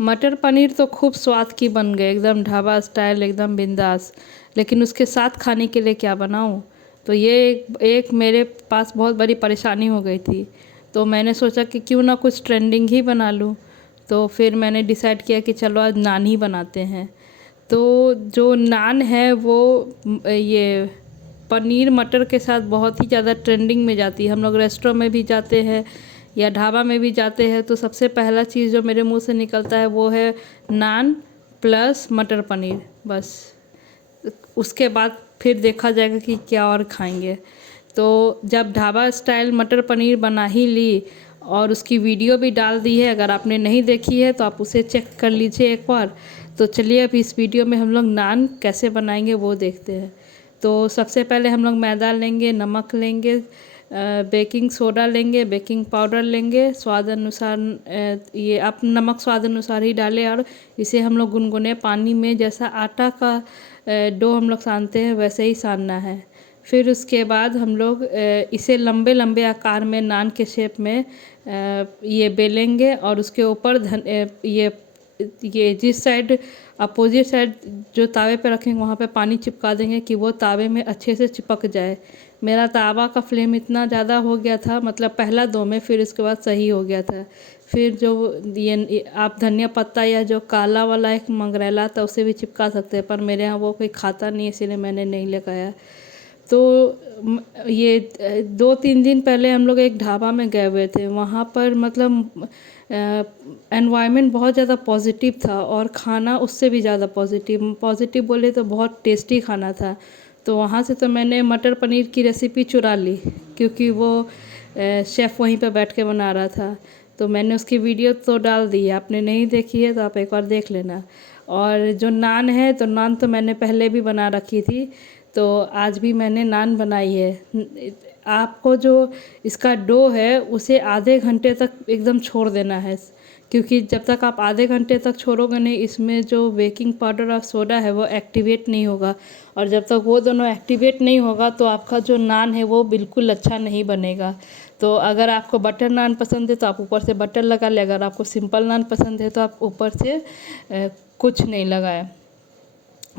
मटर पनीर तो खूब स्वाद की बन गई, एकदम ढाबा स्टाइल, एकदम बिंदास। लेकिन उसके साथ खाने के लिए क्या बनाऊं? तो ये एक मेरे पास बहुत बड़ी परेशानी हो गई थी। तो मैंने सोचा कि क्यों ना कुछ ट्रेंडिंग ही बना लूं। तो फिर मैंने डिसाइड किया कि चलो आज नान ही बनाते हैं। तो जो नान है वो ये पनीर मटर के साथ बहुत ही ज़्यादा ट्रेंडिंग में जाती है। हम लोग रेस्टोरेंट में भी जाते हैं या ढाबा में भी जाते हैं तो सबसे पहला चीज़ जो मेरे मुंह से निकलता है वो है नान प्लस मटर पनीर, बस। उसके बाद फिर देखा जाएगा कि क्या और खाएंगे। तो जब ढाबा स्टाइल मटर पनीर बना ही ली और उसकी वीडियो भी डाल दी है, अगर आपने नहीं देखी है तो आप उसे चेक कर लीजिए एक बार। तो चलिए अभी इस वीडियो में हम लोग नान कैसे बनाएंगे वो देखते हैं। तो सबसे पहले हम लोग मैदा लेंगे, नमक लेंगे, बेकिंग सोडा लेंगे, बेकिंग पाउडर लेंगे, स्वाद अनुसार। ये आप नमक स्वाद अनुसार ही डालें और इसे हम लोग गुनगुने पानी में, जैसा आटा का डो हम लोग सानते हैं वैसे ही सानना है। फिर उसके बाद हम लोग इसे लंबे लंबे आकार में नान के शेप में ये बेलेंगे और उसके ऊपर ये जिस साइड अपोजिट साइड जो तावे पे रखेंगे वहाँ पे पानी चिपका देंगे कि वो तावे में अच्छे से चिपक जाए। मेरा तावा का फ्लेम इतना ज़्यादा हो गया था, मतलब पहला दो में, फिर उसके बाद सही हो गया था। फिर जो ये आप धनिया पत्ता या जो काला वाला एक मंगरेला था उसे भी चिपका सकते हैं, पर मेरे यहाँ वो कोई खाता नहीं, इसीलिए मैंने नहीं लगाया। तो ये 2-3 दिन पहले हम लोग एक ढाबा में गए हुए थे। वहाँ पर मतलब एनवायरनमेंट बहुत ज़्यादा पॉजिटिव था और खाना उससे भी ज़्यादा पॉजिटिव पॉजिटिव बोले तो बहुत टेस्टी खाना था। तो वहाँ से तो मैंने मटर पनीर की रेसिपी चुरा ली, क्योंकि वो शेफ़ वहीं पे बैठ के बना रहा था। तो मैंने उसकी वीडियो तो डाल दी है, आपने नहीं देखी है तो आप एक बार देख लेना। और जो नान है, तो नान तो मैंने पहले भी बना रखी थी, तो आज भी मैंने नान बनाई है। आपको जो इसका डो है उसे आधे घंटे तक एकदम छोड़ देना है, क्योंकि जब तक आप आधे घंटे तक छोड़ोगे नहीं, इसमें जो बेकिंग पाउडर और सोडा है वो एक्टिवेट नहीं होगा। और जब तक वो दोनों एक्टिवेट नहीं होगा तो आपका जो नान है वो बिल्कुल अच्छा नहीं बनेगा। तो अगर आपको बटर नान पसंद है तो आप ऊपर से बटर लगा ले, अगर आपको सिंपल नान पसंद है तो आप ऊपर से कुछ नहीं लगाए।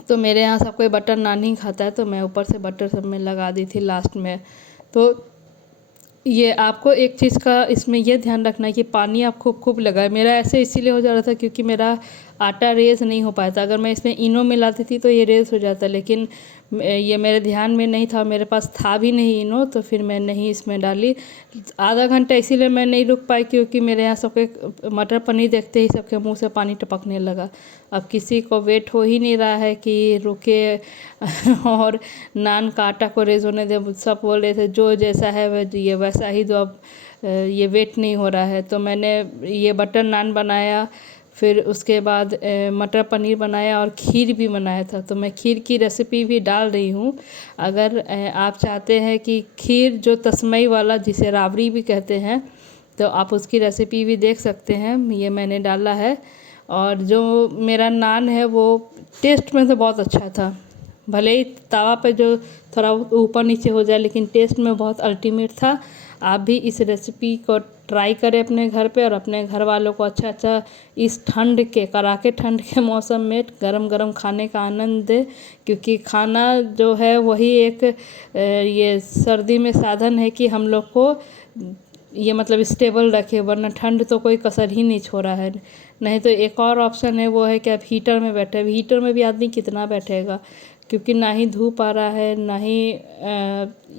तो मेरे यहाँ सब कोई बटर नान ही खाता है, तो मैं ऊपर से बटर सब में लगा दी थी लास्ट में। तो ये आपको एक चीज़ का इसमें ये ध्यान रखना है कि पानी आप खूब खूब लगाए। मेरा ऐसे इसीलिए हो जा रहा था क्योंकि मेरा आटा रेज़ नहीं हो पाया था। अगर मैं इसमें इनो मिलाती थी तो ये रेज़ हो जाता, लेकिन ये मेरे ध्यान में नहीं था, मेरे पास था भी नहीं इनो, तो फिर मैं नहीं इसमें डाली। आधा घंटा इसीलिए मैं नहीं रुक पाई क्योंकि मेरे यहाँ सबके मटर पनीर देखते ही सबके मुंह से पानी टपकने लगा। अब किसी को वेट हो ही नहीं रहा है कि रुके और नान का आटा को रेज़ होने दे। सब बोल रहे थे जो जैसा है वह ये वैसा ही दो, अब ये वेट नहीं हो रहा है। तो मैंने ये बटर नान बनाया, फिर उसके बाद मटर पनीर बनाया और खीर भी बनाया था। तो मैं खीर की रेसिपी भी डाल रही हूँ। अगर आप चाहते हैं कि खीर जो तस्मई वाला, जिसे राबड़ी भी कहते हैं, तो आप उसकी रेसिपी भी देख सकते हैं, ये मैंने डाला है। और जो मेरा नान है वो टेस्ट में तो बहुत अच्छा था, भले ही तवा पे जो थोड़ा ऊपर नीचे हो जाए, लेकिन टेस्ट में बहुत अल्टीमेट था। आप भी इस रेसिपी को ट्राई करें अपने घर पे और अपने घर वालों को अच्छा अच्छा इस ठंड के, कड़ाके ठंड के मौसम में गरम गरम खाने का आनंद दे। क्योंकि खाना जो है वही एक ये सर्दी में साधन है कि हम लोग को ये मतलब स्टेबल रखे, वरना ठंड तो कोई कसर ही नहीं छोड़ा है। नहीं तो एक और ऑप्शन है, वो है कि आप हीटर में बैठे। हीटर में भी आदमी कितना बैठेगा, क्योंकि ना ही धूप आ रहा है, ना ही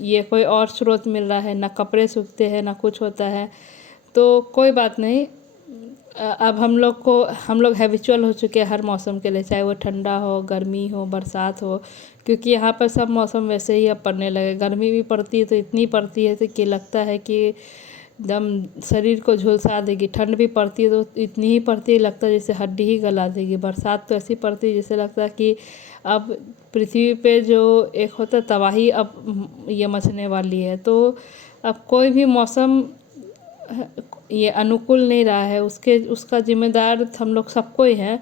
ये कोई और स्रोत मिल रहा है, ना कपड़े सूखते हैं, ना कुछ होता है। तो कोई बात नहीं। अब हम लोग हैबिचुअल हो चुके हैं हर मौसम के लिए, चाहे वो ठंडा हो, गर्मी हो, बरसात हो। क्योंकि यहाँ पर सब मौसम वैसे ही अब पड़ने लगे। गर्मी भी पड़ती है तो इतनी पड़ती है तो कि लगता है कि एकदम शरीर को झुलसा देगी। ठंड भी पड़ती है तो इतनी ही पड़ती है, लगता है जैसे हड्डी ही गला देगी। बरसात तो ऐसी पड़ती है जैसे लगता है कि अब पृथ्वी पे जो एक होता है तबाही अब ये मचने वाली है। तो अब कोई भी मौसम ये अनुकूल नहीं रहा है, उसका जिम्मेदार हम लोग सबको ही है।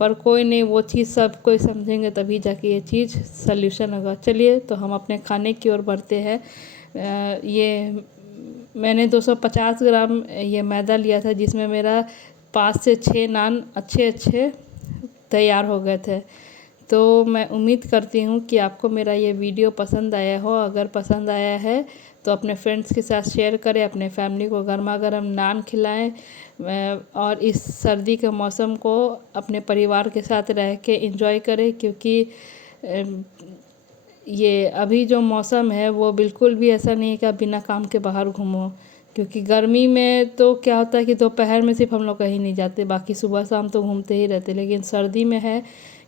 पर कोई नहीं, वो चीज़ सब कोई समझेंगे तभी जाके ये चीज़ सल्यूशन होगा। चलिए तो हम अपने खाने की ओर बढ़ते हैं। ये मैंने 250 ग्राम ये मैदा लिया था, जिसमें मेरा 5 से 6 नान अच्छे अच्छे तैयार हो गए थे। तो मैं उम्मीद करती हूँ कि आपको मेरा ये वीडियो पसंद आया हो। अगर पसंद आया है तो अपने फ्रेंड्स के साथ शेयर करें, अपने फैमिली को गर्मा गर्म नान खिलाएं और इस सर्दी के मौसम को अपने परिवार के साथ रह के एंजॉय करें, क्योंकि ये अभी जो मौसम है वो बिल्कुल भी ऐसा नहीं है कि आप बिना काम के बाहर घूमो। क्योंकि गर्मी में तो क्या होता है कि दोपहर में सिर्फ हम लोग कहीं नहीं जाते, बाकी सुबह शाम तो घूमते ही रहते, लेकिन सर्दी में है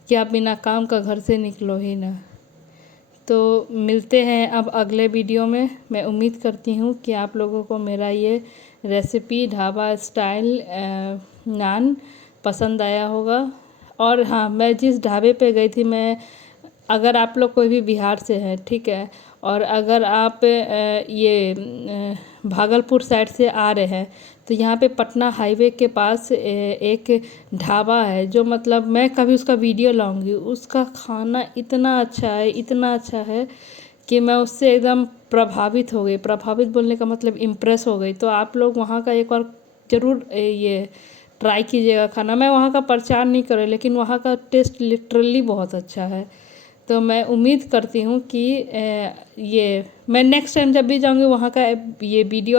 कि आप बिना काम का घर से निकलो ही ना। तो मिलते हैं अब अगले वीडियो में। मैं उम्मीद करती हूँ कि आप लोगों को मेरा ये रेसिपी ढाबा स्टाइल नान पसंद आया होगा। और हाँ, मैं जिस ढाबे पे गई थी, मैं अगर आप लोग कोई भी बिहार से हैं, ठीक है, और अगर आप भागलपुर साइड से आ रहे हैं तो यहाँ पे पटना हाईवे के पास एक ढाबा है, जो मतलब मैं कभी उसका वीडियो लाऊंगी। उसका खाना इतना अच्छा है, इतना अच्छा है कि मैं उससे एकदम प्रभावित हो गई। प्रभावित बोलने का मतलब इम्प्रेस हो गई। तो आप लोग वहाँ का एक बार ज़रूर ये ट्राई कीजिएगा खाना। मैं वहाँ का प्रचार नहीं कर रही, लेकिन वहाँ का टेस्ट लिटरली बहुत अच्छा है। तो मैं उम्मीद करती हूँ कि ये मैं नेक्स्ट टाइम जब भी जाऊँगी वहाँ का ये वीडियो